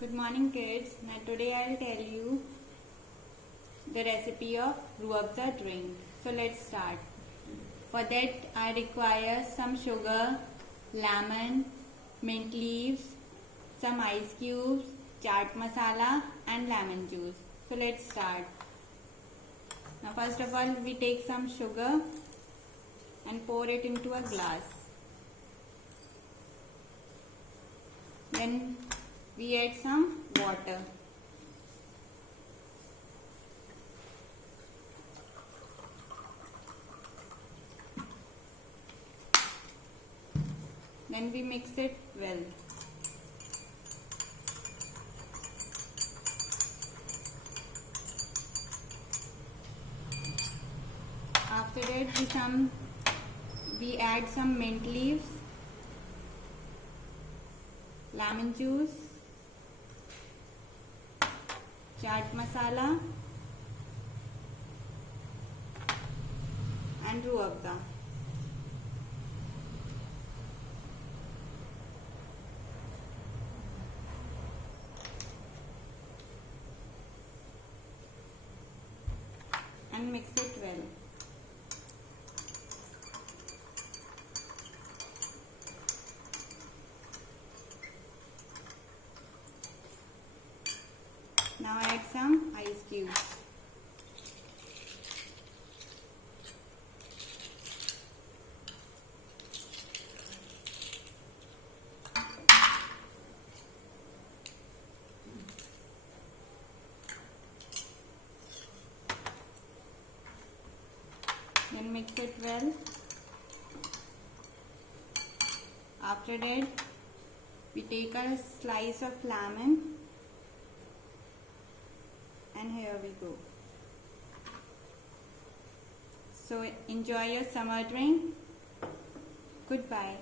Good morning kids. Now today I'll tell you the recipe of Rooh Afza drink. So let's start. For that I require some sugar, lemon, mint leaves, some ice cubes, chaat masala and lemon juice. So let's start. Now first of all we take some sugar and pour it into a glass. Then we add some water. Then we mix it well. After that we add some mint leaves, lemon juice, chaat masala and Rooh Afza. And mix it well. Now add some ice cubes. Then mix it well. After that, we take a slice of lemon and here we go. So enjoy your summer drink. Goodbye.